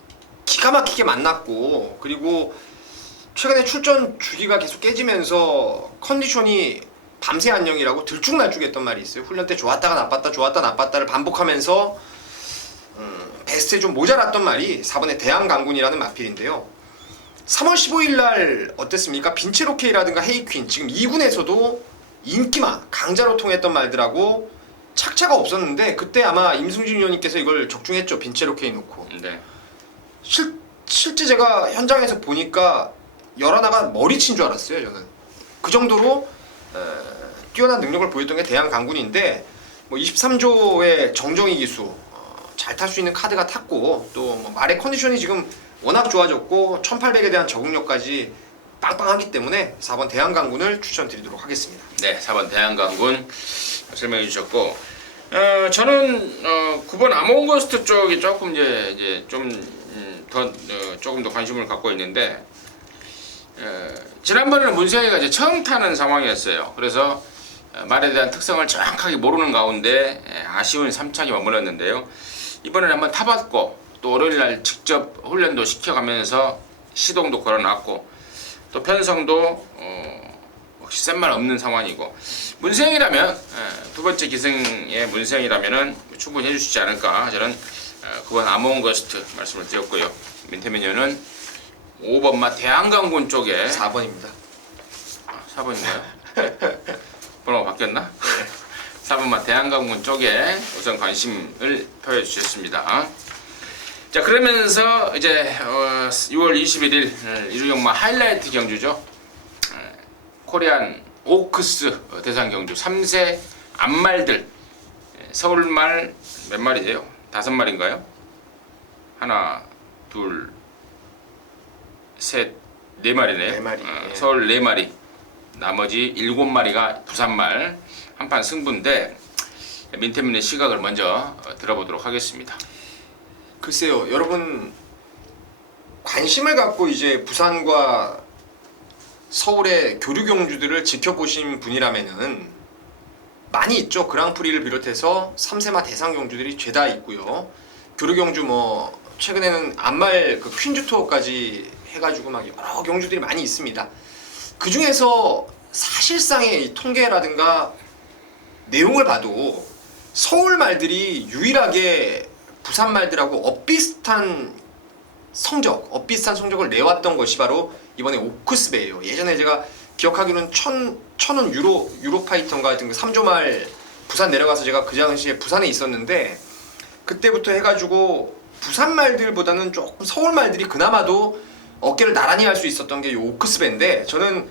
기가 막히게 만났고 그리고 최근에 출전 주기가 계속 깨지면서 컨디션이 밤새 안녕이라고 들쭉날쭉했던 말이 있어요. 훈련 때 좋았다가 나빴다 좋았다 나빴다를 반복하면서 베스트에 좀 모자랐던 말이 4번의 대한강군이라는 마필인데요. 3월 15일 날 어땠습니까? 빈체로케이라든가 헤이퀸 지금 2군에서도 인기마 강자로 통했던 말들하고 착차가 없었는데 그때 아마 임승준 의원님께서 이걸 적중했죠. 빈체로케이 놓고. 네. 실제 제가 현장에서 보니까 열하나가 머리친 줄 알았어요. 저는 그 정도로 뛰어난 능력을 보였던 게 대한강군인데 뭐 23조의 정정희 기수 잘 탈 수 있는 카드가 탔고 또 뭐 말의 컨디션이 지금 워낙 좋아졌고 1800에 대한 적응력까지 빵빵하기 때문에 4번 대한강군을 추천드리도록 하겠습니다. 네, 4번 대한강군 설명해 주셨고 저는 9번 아몬고스트 쪽이 조금 이제 좀 조금 더 관심을 갖고 있는데 지난번에는 문세희가 이제 처음 타는 상황이었어요. 그래서 말에 대한 특성을 정확하게 모르는 가운데 아쉬운 3착이 머물렀는데요. 이번에는 한번 타봤고 또 월요일날 직접 훈련도 시켜가면서 시동도 걸어놨고 또 편성도 혹시 센 말 없는 상황이고 문생이라면 두 번째 기승의 문생이라면은 충분히 해주시지 않을까 저는 그건 아몬거스트 말씀을 드렸고요. 민태민이는 5번마 대한강군 쪽에 4번입니다. 4번인가요? 번호가 바뀌었나? 4번마 대한강군 쪽에 우선 관심을 표해주셨습니다. 자 그러면서 이제 6월 21일 이루경마 하이라이트 경주죠. 코리안 오크스 대상 경주 3세 암말들 서울말 몇 마리예요? 5마리인가요? 하나, 둘, 셋, 4마리네요. 4마리. 예. 서울 4마리, 나머지 7마리가 부산말 한판 승부인데 민태민의 시각을 먼저 들어보도록 하겠습니다. 글쎄요, 여러분 관심을 갖고 이제 부산과 서울의 교류 경주들을 지켜보신 분이라면은 많이 있죠. 그랑프리를 비롯해서 3세마 대상 경주들이 죄다 있고요. 교류 경주 뭐 최근에는 암말 그 퀸즈 투어까지 해가지고 막 여러 경주들이 많이 있습니다. 그 중에서 사실상의 이 통계라든가 내용을 봐도 서울 말들이 유일하게 부산 말들하고 엇비슷한 성적을 내왔던 것이 바로 이번에 오크스베예요. 예전에 제가 기억하기로는 천원 유로파이터인가 하여튼 그 3조말 부산 내려가서 제가 그 당시에 부산에 있었는데 그때부터 해가지고 부산 말들보다는 조금 서울 말들이 그나마도 어깨를 나란히 할 수 있었던 게 이 오크스베인데 저는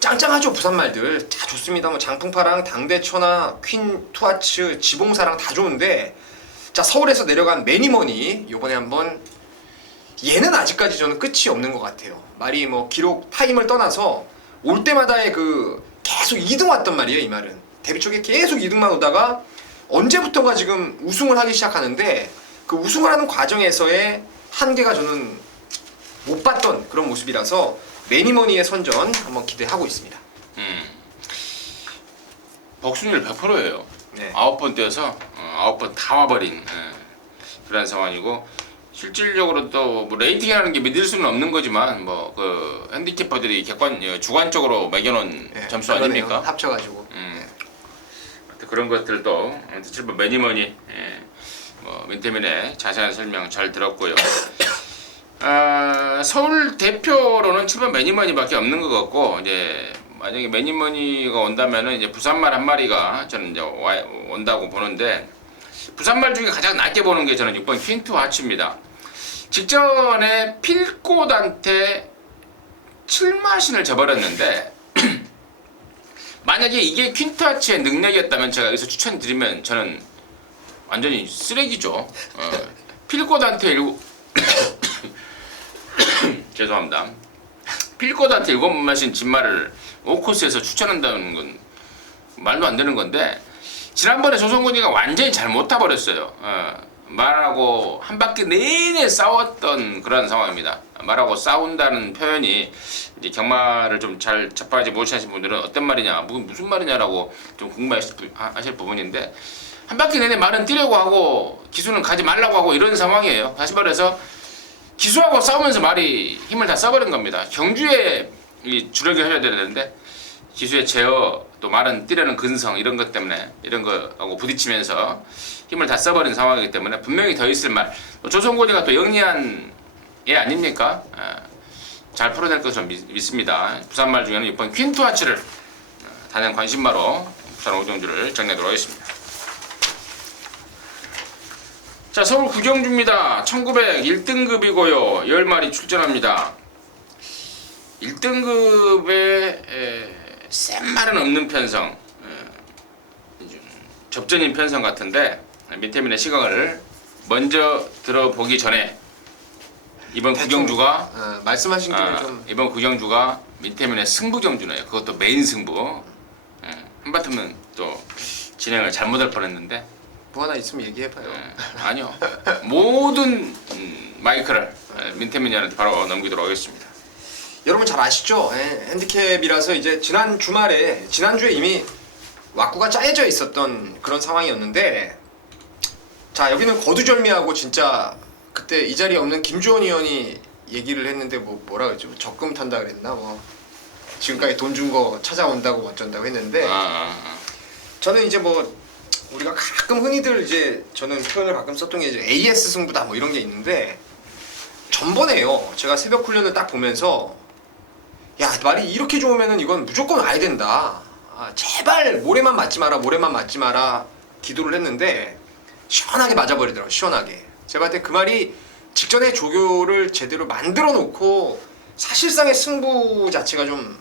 짱짱하죠. 부산 말들 다 좋습니다. 뭐 장풍파랑 당대천하, 퀸 투아츠, 지봉사랑 다 좋은데 자 서울에서 내려간 매니머니 요번에 한번 얘는 아직까지 저는 끝이 없는 것 같아요. 말이 뭐 기록 타임을 떠나서 올 때마다의 그 계속 2등 왔단 말이에요. 이 말은 데뷔 초기에 계속 2등만 오다가 언제부턴가 지금 우승을 하기 시작하는데 그 우승을 하는 과정에서의 한계가 저는 못 봤던 그런 모습이라서 매니머니의 선전 한번 기대하고 있습니다. 복순율 100%예요. 네. 9번 뛰어서 9번 다 와버린 그런 상황이고 실질적으로 또 뭐 레이팅이라는 게 믿을 수는 없는 거지만 뭐 그 핸디캐퍼들이 주관적으로 매겨놓은 네, 점수 그러네요. 아닙니까? 합쳐가지고. 그런 것들도 7번 매니머니 뭐 민태민의 자세한 설명 잘 들었고요. 서울 대표로는 7번 매니머니밖에 없는 것 같고 이제 만약에 매니머니가 온다면은 이제 부산말 한 마리가 저는 이제 온다고 보는데 부산말 중에 가장 낮게 보는 게 저는 6번 퀸투 하츠입니다. 직전에 필꽃한테 7마신을 져버렸는데 만약에 이게 퀸투 하츠의 능력이었다면 제가 여기서 추천드리면 저는 완전히 쓰레기죠. 필꽃한테 죄송합니다. 필꽃한테 7마신 진말을 오코스에서 추천한다는 건 말도 안 되는 건데 지난번에 조성근이가 완전히 잘 못 타버렸어요. 말하고 한 바퀴 내내 싸웠던 그런 상황입니다. 말하고 싸운다는 표현이 이제 경마를 좀 잘 접하지 못하신 분들은 어떤 말이냐, 무슨 말이냐라고 좀 궁금해하실 부분인데 한 바퀴 내내 말은 뛰려고 하고 기수는 가지 말라고 하고 이런 상황이에요. 다시 말해서 기수하고 싸우면서 말이 힘을 다 써버린 겁니다. 경주에 이 주력이 해야 되는데 기수의 제어 또 말은 뛰려는 근성 이런 것 때문에 이런 거하고 부딪히면서 힘을 다 써버린 상황이기 때문에 분명히 더 있을 말 조성곤이가 또 영리한 애 아닙니까? 잘 풀어낼 것으로 믿습니다. 부산말 중에는 이번 퀸투아츠를 단연 관심마로 부산 오정주를 정리하도록 하겠습니다. 자 서울 구경주입니다. 1900 1등급이고요. 10마리 출전합니다. 1등급에 센 말은 없는 편성 접전인 편성 같은데 민태민의 시각을 먼저 들어보기 전에 이번 구경주가 말씀하신 김에 좀 이번 구경주가 민태민의 승부 경주네요. 그것도 메인 승부. 한바탕은 또 진행을 잘못할 뻔했는데 뭐 하나 있으면 얘기해봐요. 아니요. 모든 마이크를 민태민이한테 바로 넘기도록 하겠습니다. 여러분 잘 아시죠? 핸디캡이라서 이제 지난주에 이미 왁구가 짜여져 있었던 그런 상황이었는데, 자 여기는 거두절미하고 진짜 그때 이 자리에 없는 김주원 의원이 얘기를 했는데 뭐라 그랬죠? 적금 탄다 그랬나 뭐 지금까지 돈 준 거 찾아온다고 어쩐다고 했는데, 저는 이제 뭐 우리가 가끔 흔히들 이제 저는 표현을 가끔 썼던 게 이제 AS 승부다 뭐 이런 게 있는데, 전번에요 제가 새벽 훈련을 딱 보면서 야 말이 이렇게 좋으면은 이건 무조건 와야 된다, 제발 모래만 맞지 마라 모래만 맞지 마라 기도를 했는데 시원하게 맞아버리더라고요. 시원하게. 제가 봤을 때 그 말이 직전에 조교를 제대로 만들어 놓고 사실상의 승부 자체가 좀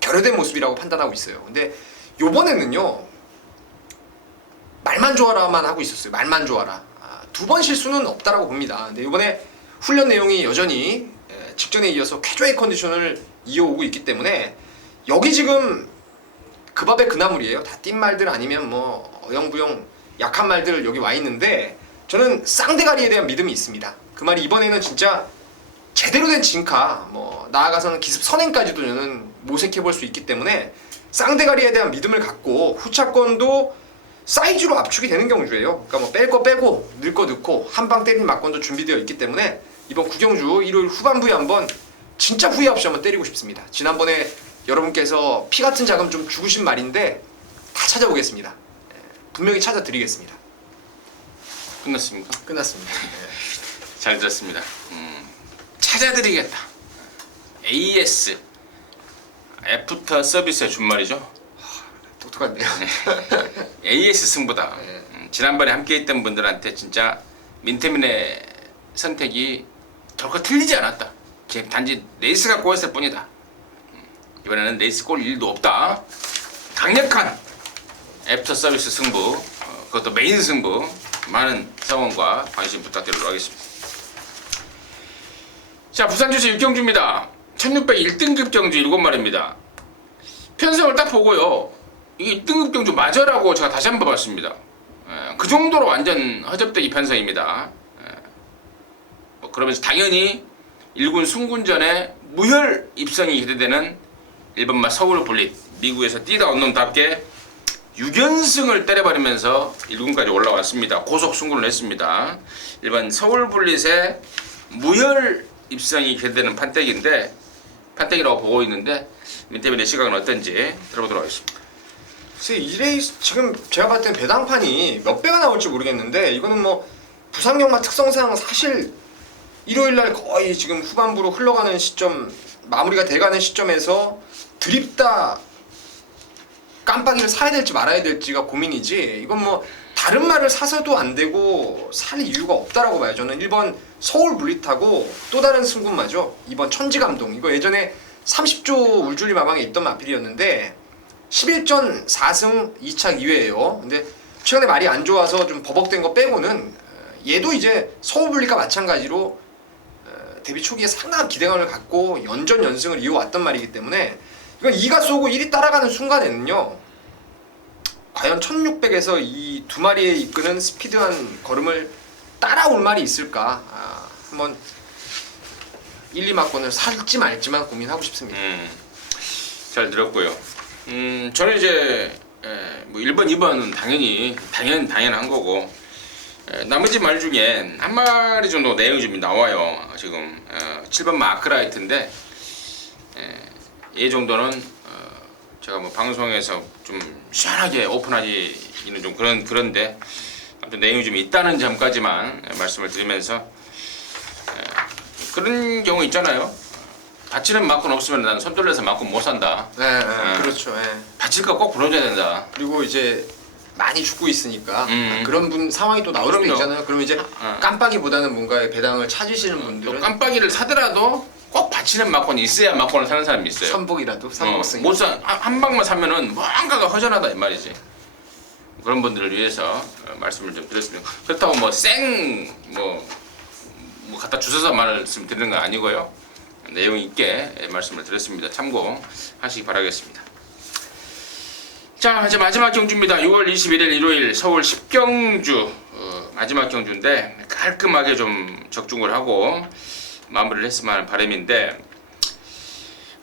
결여된 모습이라고 판단하고 있어요. 근데 요번에는요 말만 좋아라만 하고 있었어요. 말만 좋아라. 두 번 실수는 없다라고 봅니다. 근데 요번에 훈련 내용이 여전히 직전에 이어서 쾌조의 컨디션을 이어오고 있기 때문에 여기 지금 그 밥의 그 나물이에요. 다 띈 말들 아니면 뭐 어영부영 약한 말들 여기 와 있는데, 저는 쌍대가리에 대한 믿음이 있습니다. 그 말이 이번에는 진짜 제대로 된 진카, 뭐 나아가서는 기습 선행까지도 저는 모색해볼 수 있기 때문에 쌍대가리에 대한 믿음을 갖고 후차권도 사이즈로 압축이 되는 경주예요. 그러니까 뭐 뺄 거 빼고 넣을 거 넣고 한방 때린 막권도 준비되어 있기 때문에 이번 구경주 일요일 후반부에 한번 진짜 후회 없이 한번 때리고 싶습니다. 지난번에 여러분께서 피 같은 자금 좀 죽으신 말인데 다 찾아오겠습니다. 분명히 찾아드리겠습니다. 끝났습니까? 끝났습니다. 잘 들었습니다. 찾아드리겠다. AS 애프터 서비스의 준말이죠. 똑똑한데요. AS 승부다. 지난번에 함께했던 분들한테 진짜 민태민의 선택이 결코 틀리지 않았다. 단지 레이스가 꼬였을 뿐이다. 이번에는 레이스 꼴 일도 없다. 강력한 애프터 서비스 승부, 그것도 메인 승부, 많은 성원과 관심 부탁드리도록 하겠습니다. 자, 부산주시 6경주입니다. 1601등급 경주 7마리입니다. 편성을 딱 보고요, 이게 1등급 경주 맞아라고 제가 다시 한번 봤습니다. 그 정도로 완전 허접대기 편성입니다. 그러면서 당연히 1군 순군전에 무혈 입성이 기대되는 1번마 서울 블릿, 미국에서 뛰다 온 놈답게 6연승을 때려버리면서 1군까지 올라왔습니다. 고속 승군을 했습니다. 1번 서울 블릿의 무혈 입성이 기대되는 판때기라고 보고 있는데, 민태민의 시각은 어떤지 들어보도록 하겠습니다. 글쎄 이 레이스 지금 제가 봤을 땐 배당판이 몇 배가 나올지 모르겠는데, 이거는 뭐 부상경마 특성상 사실 일요일날 거의 지금 후반부로 흘러가는 시점, 마무리가 돼가는 시점에서 드립다 깜빡이를 사야 될지 말아야 될지가 고민이지, 이건 뭐 다른 말을 사서도 안 되고 살 이유가 없다라고 봐요. 저는 1번 서울 블릿하고 또 다른 승군마죠. 2번 천지감동, 이거 예전에 30조 울줄이 마방에 있던 마필이었는데 11전 4승 2착 2회예요. 근데 최근에 말이 안 좋아서 좀 버벅된 거 빼고는 얘도 이제 서울 블릿과 마찬가지로 데뷔 초기에 상당한 기대감을 갖고 연전 연승을 이어왔던 말이기 때문에, 이건 2가 쏘고 1이 따라가는 순간에는요, 과연 1600에서 이 두 마리에 이끄는 스피드한 걸음을 따라올 말이 있을까, 한번 1, 2마권을 살지 말지만 고민하고 싶습니다. 잘 들었고요. 저는 이제 뭐 1번, 2번은 당연한 거고, 나머지 말 중엔 한 마리 정도 내용이 좀 나와요. 지금 7번 마크라이트인데, 이 정도는 제가 뭐 방송에서 좀 시원하게 오픈하기는 좀 그런데 아무튼 내용이 좀 있다는 점까지만 말씀을 드리면서, 그런 경우 있잖아요. 받치는 막군 없으면 난 손 떨려서 막군 못 산다. 그렇죠. 받칠 거 꼭 불러줘야 된다. 그리고 이제 많이 죽고 있으니까 그런 상황이 또 나올 수도 있잖아요. 그러면 이제 깜빡이보다는 뭔가의 배당을 찾으시는 분들은 또 깜빡이를 사더라도 꼭 받치는 막권이 있어야 막권을 사는 사람이 있어요. 선복이라도 선복승. 한 방만 사면은 뭔가가 허전하다 이 말이지. 그런 분들을 위해서 말씀을 좀 드렸습니다. 그렇다고 뭐 갖다 주셔서 말씀드리는 건 아니고요. 내용 있게 말씀을 드렸습니다. 참고하시기 바라겠습니다. 자, 이제 마지막 경주입니다. 6월 21일 일요일 서울 10경주 마지막 경주인데 깔끔하게 좀 적중을 하고 마무리를 했으면 하는 바람인데,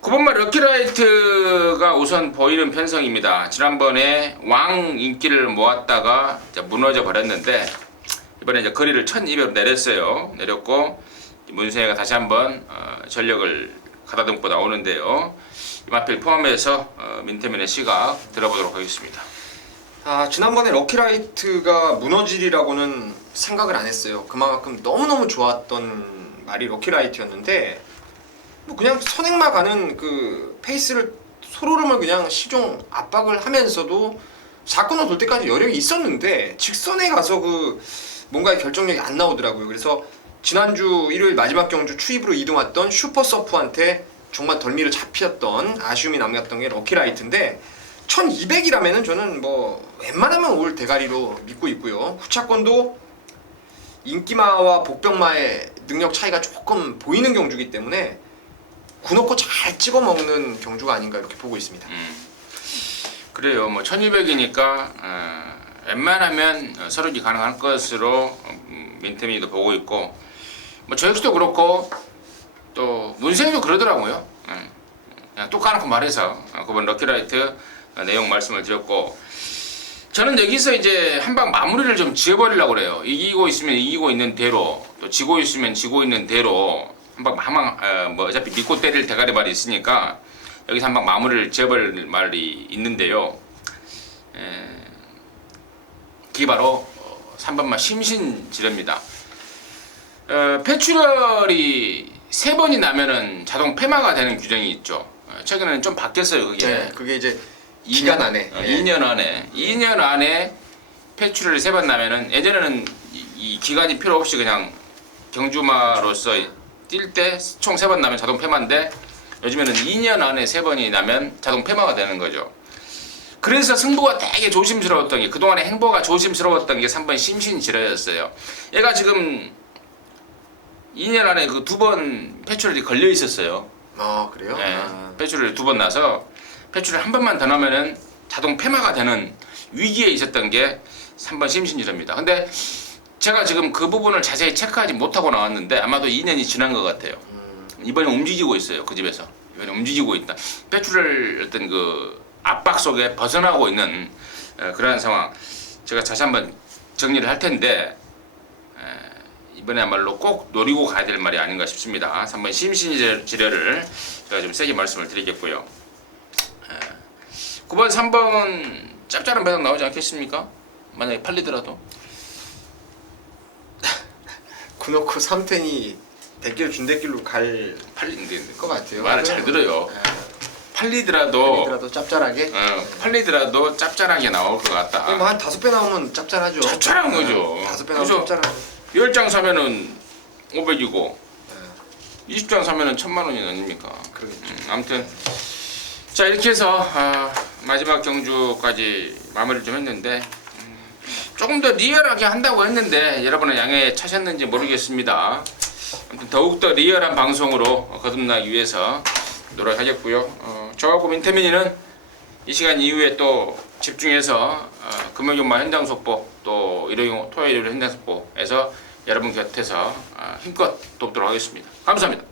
9번마 럭키라이트가 우선 보이는 편성입니다. 지난번에 왕 인기를 모았다가 이제 무너져 버렸는데 이번에 이제 거리를 1200 내렸어요. 내렸고 문세가 다시 한번 전력을 가다듬고 나오는데요. 이마필 포함해서 민태민의 시각 들어보도록 하겠습니다. 지난번에 럭키라이트가 무너지리라고는 생각을 안 했어요. 그만큼 너무너무 좋았던 말이 럭키라이트였는데 뭐 그냥 선행마 가는 그 페이스를 소로름을 그냥 시종 압박을 하면서도 4코너 돌 때까지 여력이 있었는데 직선에 가서 그 뭔가의 결정력이 안 나오더라고요. 그래서 지난주 일요일 마지막 경주 추입으로 이동했던 슈퍼서프한테 정말 덜미를 잡혔던 아쉬움이 남겼던 게 럭키라이트인데 1200이라면은 저는 뭐 웬만하면 올 대가리로 믿고 있고요. 후차권도 인기마와 복병마의 능력 차이가 조금 보이는 경주기 때문에 구놓고 잘 찍어 먹는 경주가 아닌가 이렇게 보고 있습니다. 그래요. 뭐 1200이니까 웬만하면 서류기 가능할 것으로 민태민이도 보고 있고 뭐 저 역시도 그렇고 또 문생이도 그러더라고요. 그냥 뚝 까놓고 말해서 그번 럭키라이트 내용 말씀을 드렸고 저는 여기서 이제 한방 마무리를 좀 지어버리려고 그래요. 이기고 있으면 이기고 있는 대로 또 지고 있으면 지고 있는 대로 한방 뭐 어차피 믿고 때릴 대가리 말이 있으니까 여기서 한방 마무리를 지어버릴 말이 있는데요. 그게 바로 3번마 심신지뢰입니다. 폐출혈이 3번이 나면은 자동 폐마가 되는 규정이 있죠. 최근에는 좀 바뀌었어요. 그게. 네, 그게 이제 2년 안에 2년 안에 폐출혈이 3번 나면은 예전에는 이 기간이 필요 없이 그냥 경주마로서 뛸 때 총 3번 나면 자동 폐마인데 요즘에는 2년 안에 3번이 나면 자동 폐마가 되는 거죠. 그래서 승부가 되게 조심스러웠던 게 그동안의 행보가 조심스러웠던 게 3번 심신지뢰였어요. 얘가 지금 2년 안에 그 2번 폐출혈이 걸려 있었어요. 그래요? 네, 폐출혈이 2번 나서 폐출혈 한 번만 더 나면은 자동 폐마가 되는 위기에 있었던 게 3번 심신지뢰입니다. 근데 제가 지금 그 부분을 자세히 체크하지 못하고 나왔는데 아마도 2년이 지난 것 같아요. 이번에 움직이고 있어요. 그 집에서 이번에 움직이고 있다. 폐출혈 어떤 그 압박 속에 벗어나고 있는 그러한 상황. 제가 다시 한번 정리를 할 텐데 이번에야말로 꼭 노리고 가야 될 말이 아닌가 싶습니다. 3번 심신지뢰를 제가 좀 세게 말씀을 드리겠고요. 9번 3번 짭짤한 배당 나오지 않겠습니까? 만약에 팔리더라도 구놓고 3텐이 대길 준대길로 갈 팔린데 것 같아요. 말을 잘 들어요. 네. 팔리더라도 짭짤하게. 팔리더라도 짭짤하게 나올 것 같다. 뭐 한 5배 나오면 짭짤하죠. 짭짤한 거죠. 5배 나오면 짭짤하죠. 10장 사면은 500이고 20장 사면은 1000만 원이 아닙니까? 그러겠죠. 아무튼 자 이렇게 해서 마지막 경주까지 마무리를 좀 했는데 조금 더 리얼하게 한다고 했는데 여러분은 양해 차셨는지 모르겠습니다. 아무튼 더욱더 리얼한 방송으로 거듭나기 위해서 노력하겠고요. 저하고 민태민이는 이 시간 이후에 또 집중해서 금요일마 현장 속보 또 일요일 토요일 현장 속보에서 여러분 곁에서 힘껏 돕도록 하겠습니다. 감사합니다.